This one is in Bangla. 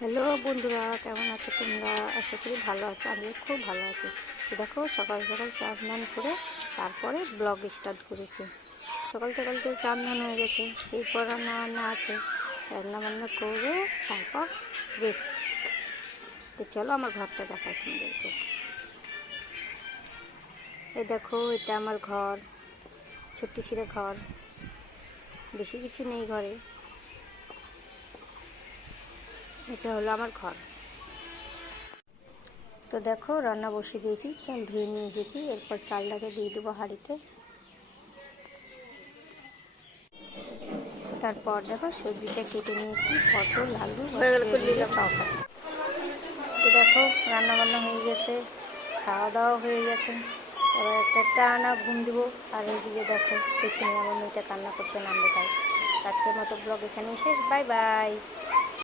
হ্যালো বন্ধুরা, কেমন আছো তোমরা? আশা করি ভালো আছো, আমিও খুব ভালো আছি। দেখো, সকাল সকাল চা স্নান করে তারপরে ব্লগ স্টার্ট করেছি। সকাল সকাল তো চা স্নান হয়ে গেছে, এরপর রান্না বান্না আছে। রান্না বান্না করে তারপর রেস্ট তো চলো আমার ঘরটা দেখাই তোমাদেরকে। এই দেখো, এটা আমার ঘর, ছোট্ট শিরে ঘর। বেশি কিছু নেই ঘরে। এটা হলো আমার ঘর। তো দেখো রান্না বসিয়ে দিয়েছি। চাল ধুয়ে নিয়ে এসেছি। এরপর চালটাকে দিয়ে দেবো হাঁড়িতে। তারপর দেখো সবজিটা কেটে নিয়েছি। পটল আলু হয়ে। তো দেখো রান্না বান্না হয়ে গেছে। খাওয়া দাওয়া হয়ে গেছে। এবার একটা টানা ঘুম দিব। আর এইদিকে দেখো পেছনে আমার মেয়েটা কান্না করছে নামবে তাই। আজকের মতো ব্লগ এখানেই শেষ। Bye bye.